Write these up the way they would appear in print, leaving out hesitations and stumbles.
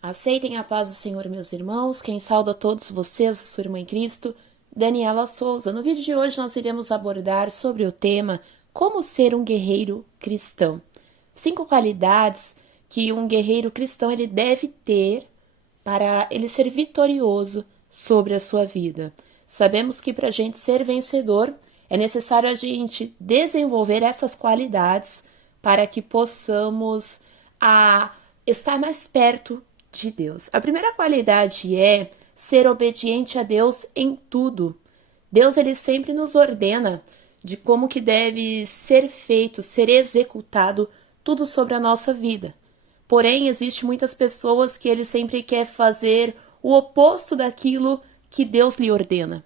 Aceitem a paz do Senhor, meus irmãos. Quem sauda a todos vocês, sua irmã em Cristo, Daniela Souza. No vídeo de hoje nós iremos abordar sobre o tema Como ser um guerreiro cristão. 5 qualidades que um guerreiro cristão ele deve ter para ele ser vitorioso sobre a sua vida. Sabemos que para a gente ser vencedor é necessário a gente desenvolver essas qualidades para que possamos estar mais perto de Deus. A primeira qualidade é ser obediente a Deus em tudo. Deus ele sempre nos ordena de como que deve ser feito, ser executado tudo sobre a nossa vida. Porém, existe muitas pessoas que ele sempre quer fazer o oposto daquilo que Deus lhe ordena.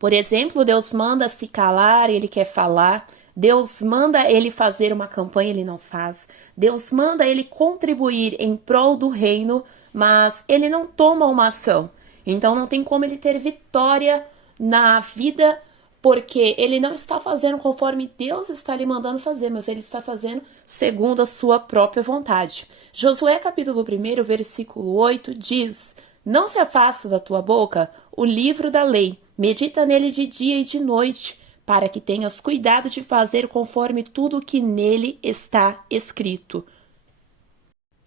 Por exemplo, Deus manda se calar, ele quer falar. Deus manda ele fazer uma campanha, ele não faz. Deus manda ele contribuir em prol do reino, mas ele não toma uma ação. Então não tem como ele ter vitória na vida, porque ele não está fazendo conforme Deus está lhe mandando fazer, mas ele está fazendo segundo a sua própria vontade. Josué capítulo 1, versículo 8 diz: Não se afasta da tua boca o livro da lei, medita nele de dia e de noite, para que tenhas cuidado de fazer conforme tudo o que nele está escrito.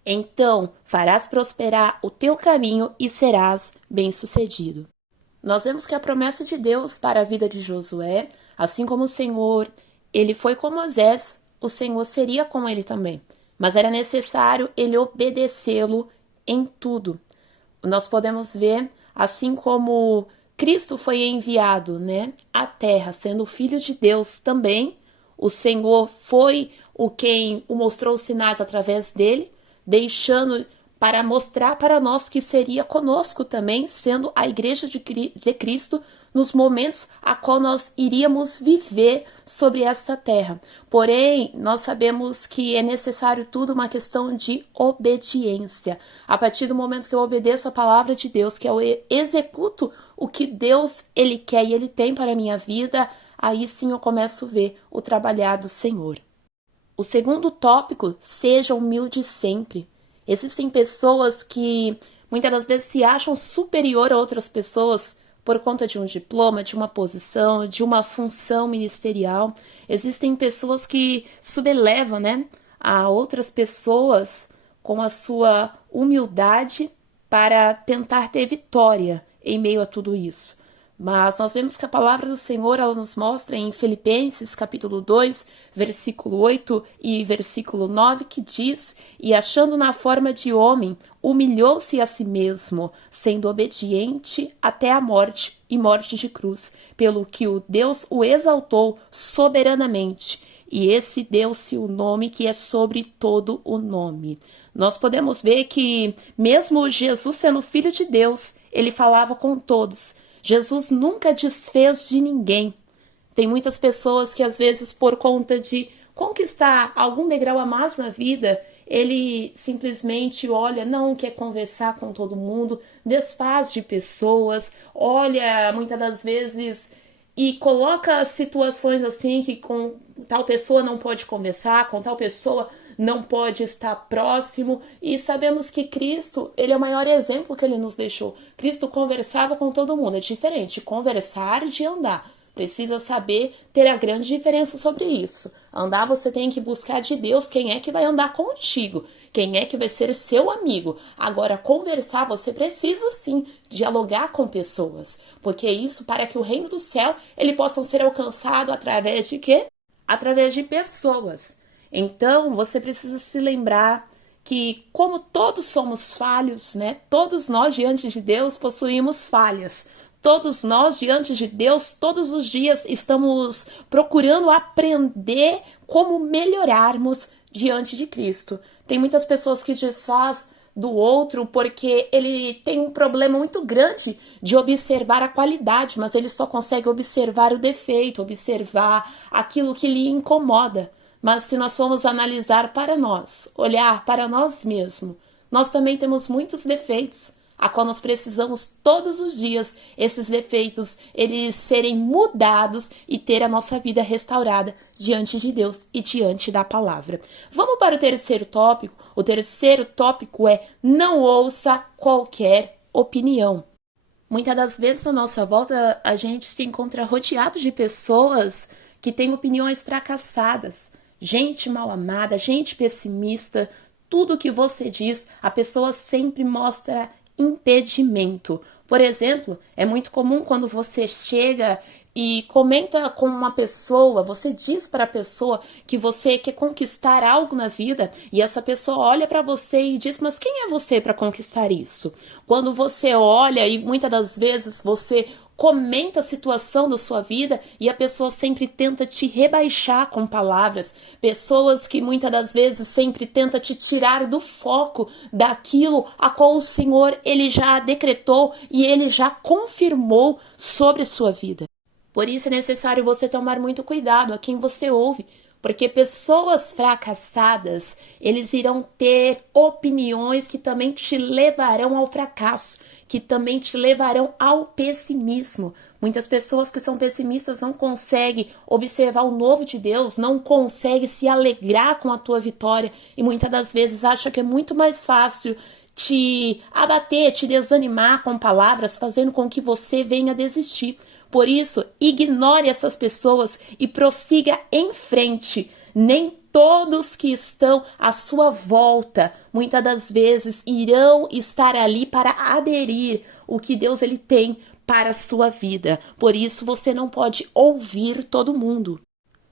Então farás prosperar o teu caminho e serás bem-sucedido. Nós vemos que a promessa de Deus para a vida de Josué, assim como o Senhor, ele foi com Moisés, o Senhor seria com ele também. Mas era necessário ele obedecê-lo em tudo. Nós podemos ver, assim como Cristo foi enviado, à terra, sendo o Filho de Deus também, o Senhor foi quem o mostrou os sinais através dele, deixando para mostrar para nós que seria conosco também, sendo a igreja de Cristo, nos momentos a qual nós iríamos viver sobre esta terra. Porém, nós sabemos que é necessário tudo uma questão de obediência. A partir do momento que eu obedeço a palavra de Deus, que eu executo o que Deus ele quer e ele tem para a minha vida, aí sim eu começo a ver o trabalhar do Senhor. O segundo tópico, seja humilde sempre. Existem pessoas que muitas das vezes se acham superior a outras pessoas por conta de um diploma, de uma posição, de uma função ministerial. Existem pessoas que subelevam, a outras pessoas com a sua humildade para tentar ter vitória em meio a tudo isso. Mas nós vemos que a palavra do Senhor ela nos mostra em Filipenses capítulo 2, versículo 8 e versículo 9, que diz: E achando na forma de homem, humilhou-se a si mesmo, sendo obediente até a morte e morte de cruz, pelo que o Deus o exaltou soberanamente. E esse deu-se o nome que é sobre todo o nome. Nós podemos ver que, mesmo Jesus sendo filho de Deus, ele falava com todos. Jesus nunca desfez de ninguém. Tem muitas pessoas que, às vezes, por conta de conquistar algum degrau a mais na vida, ele simplesmente olha, não quer conversar com todo mundo, desfaz de pessoas, olha muitas das vezes e coloca situações assim que com tal pessoa não pode conversar, com tal pessoa não pode estar próximo, e sabemos que Cristo, ele é o maior exemplo que ele nos deixou. Cristo conversava com todo mundo, é diferente de conversar e de andar. Precisa saber ter a grande diferença sobre isso. Andar você tem que buscar de Deus quem é que vai andar contigo, quem é que vai ser seu amigo. Agora, conversar você precisa sim dialogar com pessoas, porque isso para que o reino do céu ele possa ser alcançado através de quê? Através de pessoas. Então, você precisa se lembrar que, como todos somos falhos, todos nós diante de Deus possuímos falhas. Todos nós diante de Deus, todos os dias estamos procurando aprender como melhorarmos diante de Cristo. Tem muitas pessoas que desfaz do outro porque ele tem um problema muito grande de observar a qualidade, mas ele só consegue observar o defeito, observar aquilo que lhe incomoda. Mas se nós formos analisar para nós, olhar para nós mesmos, nós também temos muitos defeitos. a qual nós precisamos todos os dias esses defeitos eles serem mudados e ter a nossa vida restaurada diante de Deus e diante da palavra. Vamos para o terceiro tópico. O terceiro tópico é: não ouça qualquer opinião. Muitas das vezes na nossa volta a gente se encontra rodeado de pessoas que têm opiniões fracassadas, gente mal amada, gente pessimista. Tudo que você diz, a pessoa sempre mostra impedimento. Por exemplo, é muito comum quando você chega e comenta com uma pessoa, você diz para a pessoa que você quer conquistar algo na vida e essa pessoa olha para você e diz: mas quem é você para conquistar isso? Quando você olha e muitas das vezes você comenta a situação da sua vida e a pessoa sempre tenta te rebaixar com palavras, pessoas que muitas das vezes sempre tenta te tirar do foco daquilo a qual o Senhor ele já decretou e ele já confirmou sobre a sua vida. Por isso é necessário você tomar muito cuidado a quem você ouve, porque pessoas fracassadas, eles irão ter opiniões que também te levarão ao fracasso, que também te levarão ao pessimismo. Muitas pessoas que são pessimistas não conseguem observar o novo de Deus, não conseguem se alegrar com a tua vitória e muitas das vezes acham que é muito mais fácil te abater, te desanimar com palavras, fazendo com que você venha desistir. Por isso, ignore essas pessoas e prossiga em frente. Nem todos que estão à sua volta, muitas das vezes, irão estar ali para aderir o que Deus ele tem para a sua vida. Por isso, você não pode ouvir todo mundo.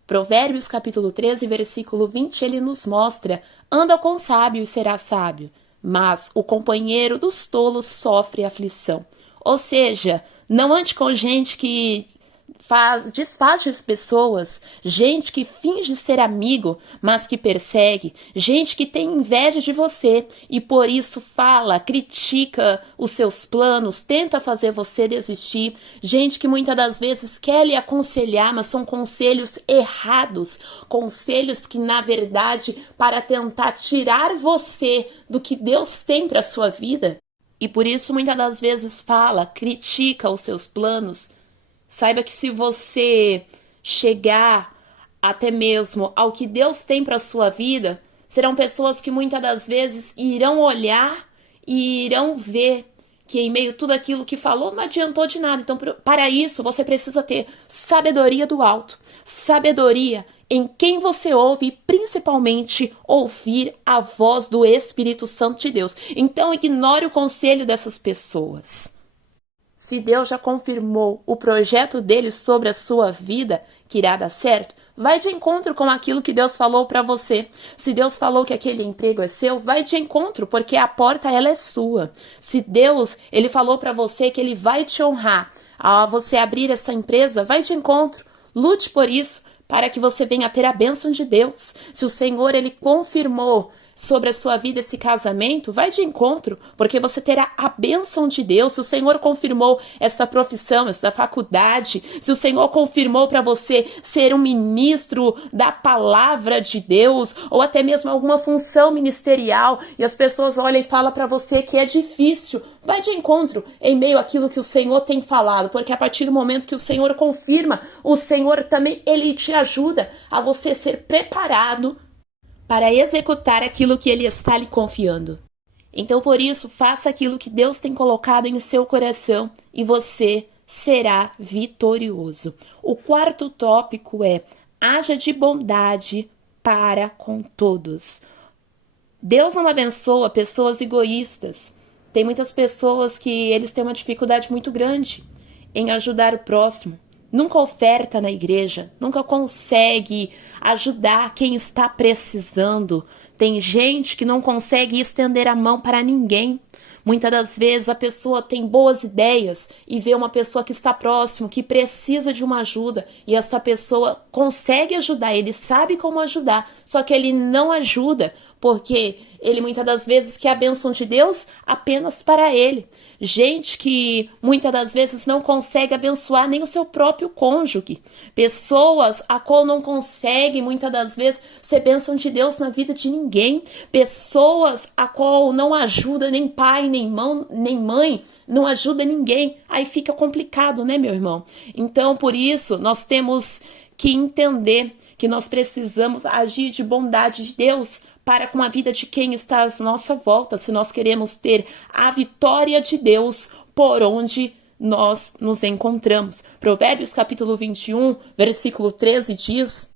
Provérbios capítulo 13, versículo 20, ele nos mostra: anda com o sábio e será sábio, mas o companheiro dos tolos sofre aflição. Ou seja, não ande com gente que desfaz as pessoas, gente que finge ser amigo, mas que persegue, gente que tem inveja de você e por isso fala, critica os seus planos, tenta fazer você desistir, gente que muitas das vezes quer lhe aconselhar, mas são conselhos errados, conselhos que na verdade para tentar tirar você do que Deus tem para sua vida. E por isso muitas das vezes fala, critica os seus planos. Saiba que se você chegar até mesmo ao que Deus tem para a sua vida, serão pessoas que muitas das vezes irão olhar e irão ver que em meio a tudo aquilo que falou não adiantou de nada. Então, para isso, você precisa ter sabedoria do alto, sabedoria em quem você ouve e principalmente ouvir a voz do Espírito Santo de Deus. Então, ignore o conselho dessas pessoas. Se Deus já confirmou o projeto dele sobre a sua vida, que irá dar certo, vai de encontro com aquilo que Deus falou para você. Se Deus falou que aquele emprego é seu, vai de encontro, porque a porta ela é sua. Se Deus ele falou para você que ele vai te honrar a você abrir essa empresa, vai de encontro. Lute por isso, para que você venha ter a bênção de Deus. Se o Senhor ele confirmou sobre a sua vida esse casamento, vai de encontro, porque você terá a bênção de Deus. Se o Senhor confirmou essa profissão, essa faculdade, se o Senhor confirmou para você ser um ministro da palavra de Deus, ou até mesmo alguma função ministerial, e as pessoas olham e falam para você que é difícil, vai de encontro em meio àquilo que o Senhor tem falado, porque a partir do momento que o Senhor confirma, o Senhor também, ele te ajuda a você ser preparado para executar aquilo que ele está lhe confiando. Então, por isso, faça aquilo que Deus tem colocado em seu coração e você será vitorioso. O quarto tópico é: haja de bondade para com todos. Deus não abençoa pessoas egoístas. Tem muitas pessoas que eles têm uma dificuldade muito grande em ajudar o próximo. Nunca oferta na igreja, nunca consegue ajudar quem está precisando. Tem gente que não consegue estender a mão para ninguém. Muitas das vezes a pessoa tem boas ideias e vê uma pessoa que está próximo, que precisa de uma ajuda, e essa pessoa consegue ajudar, ele sabe como ajudar, só que ele não ajuda porque ele muitas das vezes quer a bênção de Deus apenas para ele. Gente que muitas das vezes não consegue abençoar nem o seu próprio cônjuge. Pessoas a qual não conseguem muitas das vezes ser bênção de Deus na vida de ninguém. Pessoas a qual não ajuda nem pai, nem mãe, não ajuda ninguém. Aí fica complicado, né, meu irmão? Então, por isso, nós temos que entender que nós precisamos agir de bondade de Deus para com a vida de quem está à nossa volta, se nós queremos ter a vitória de Deus por onde nós nos encontramos. Provérbios capítulo 21, versículo 13 diz: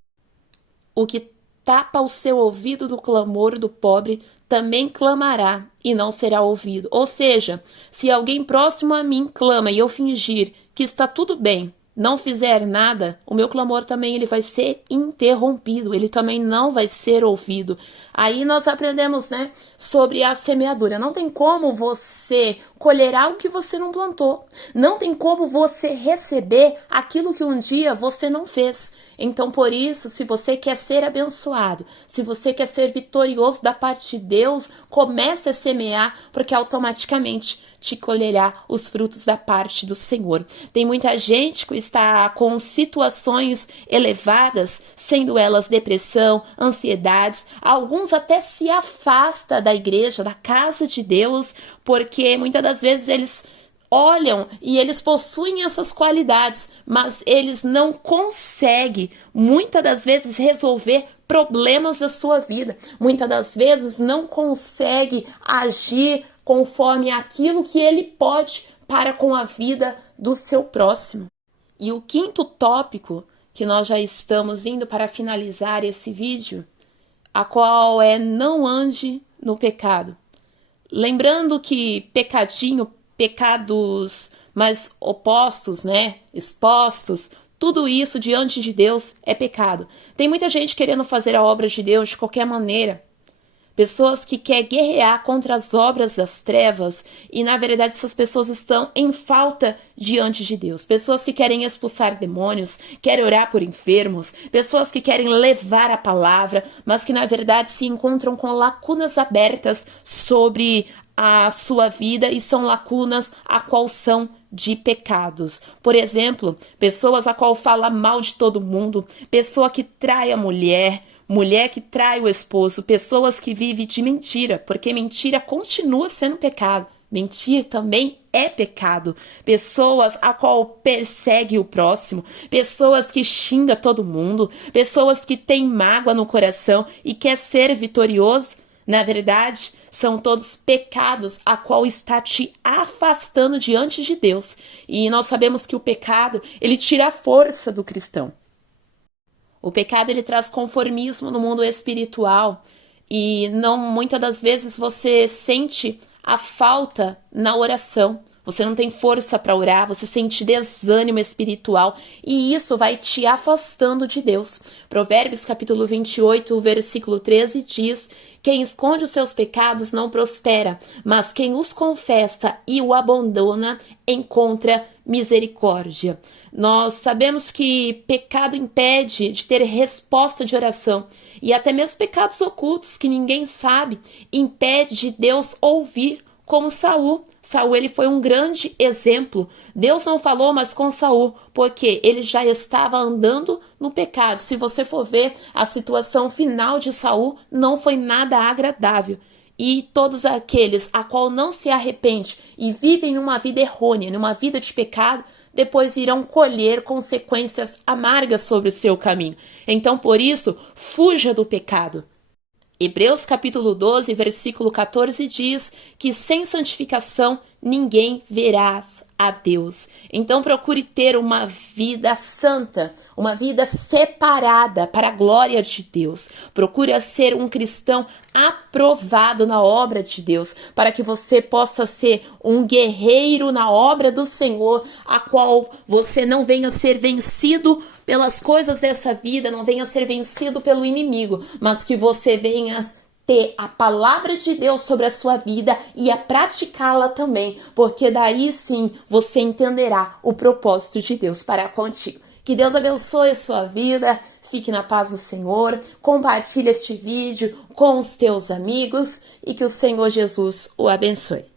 o que tapa o seu ouvido do clamor do pobre também clamará e não será ouvido. Ou seja, se alguém próximo a mim clama e eu fingir que está tudo bem, não fizer nada, o meu clamor também ele vai ser interrompido, ele também não vai ser ouvido. Aí nós aprendemos, né, sobre a semeadura. Não tem como você colher algo que você não plantou. Não tem como você receber aquilo que um dia você não fez. Então, por isso, se você quer ser abençoado, se você quer ser vitorioso da parte de Deus, comece a semear, porque automaticamente te colherá os frutos da parte do Senhor. Tem muita gente que está com situações elevadas, sendo elas depressão, ansiedades. Alguns até se afastam da igreja, da casa de Deus, porque muitas das vezes eles olham e eles possuem essas qualidades, mas eles não conseguem, muitas das vezes, resolver problemas da sua vida. Muitas das vezes não consegue agir conforme aquilo que ele pode para com a vida do seu próximo. E o quinto tópico, que nós já estamos indo para finalizar esse vídeo, a qual é: não ande no pecado. Lembrando que pecadinho, pecados mais opostos, né, expostos, tudo isso diante de Deus é pecado. Tem muita gente querendo fazer a obra de Deus de qualquer maneira. Pessoas que querem guerrear contra as obras das trevas e, na verdade, essas pessoas estão em falta diante de Deus. Pessoas que querem expulsar demônios, querem orar por enfermos, pessoas que querem levar a palavra, mas que, na verdade, se encontram com lacunas abertas sobre a sua vida e são lacunas a qual são de pecados. Por exemplo, pessoas a qual fala mal de todo mundo, pessoa que trai a mulher que trai o esposo, pessoas que vivem de mentira, porque mentira continua sendo pecado. Mentir também é pecado. Pessoas a qual persegue o próximo, pessoas que xinga todo mundo, pessoas que têm mágoa no coração e quer ser vitorioso. Na verdade, são todos pecados a qual está te afastando diante de Deus. E nós sabemos que o pecado, ele tira a força do cristão. O pecado, ele traz conformismo no mundo espiritual e não, muitas das vezes você sente a falta na oração. Você não tem força para orar, você sente desânimo espiritual e isso vai te afastando de Deus. Provérbios capítulo 28, versículo 13 diz: quem esconde os seus pecados não prospera, mas quem os confessa e o abandona encontra misericórdia. Nós sabemos que pecado impede de ter resposta de oração e até mesmo pecados ocultos que ninguém sabe impede de Deus ouvir, como Saul. Saul, ele foi um grande exemplo. Deus não falou mais com Saul, porque ele já estava andando no pecado. Se você for ver, a situação final de Saul não foi nada agradável. E todos aqueles a qual não se arrepende e vivem numa vida errônea, numa vida de pecado, depois irão colher consequências amargas sobre o seu caminho. Então, por isso, fuja do pecado. Hebreus capítulo 12, versículo 14 diz que sem santificação ninguém verá a Deus. Então procure ter uma vida santa, uma vida separada para a glória de Deus. Procure ser um cristão aprovado na obra de Deus, para que você possa ser um guerreiro na obra do Senhor, a qual você não venha ser vencido pelas coisas dessa vida, não venha ser vencido pelo inimigo, mas que você venha ter a palavra de Deus sobre a sua vida e a praticá-la também, porque daí sim você entenderá o propósito de Deus para contigo. Que Deus abençoe a sua vida, fique na paz do Senhor, compartilhe este vídeo com os teus amigos e que o Senhor Jesus o abençoe.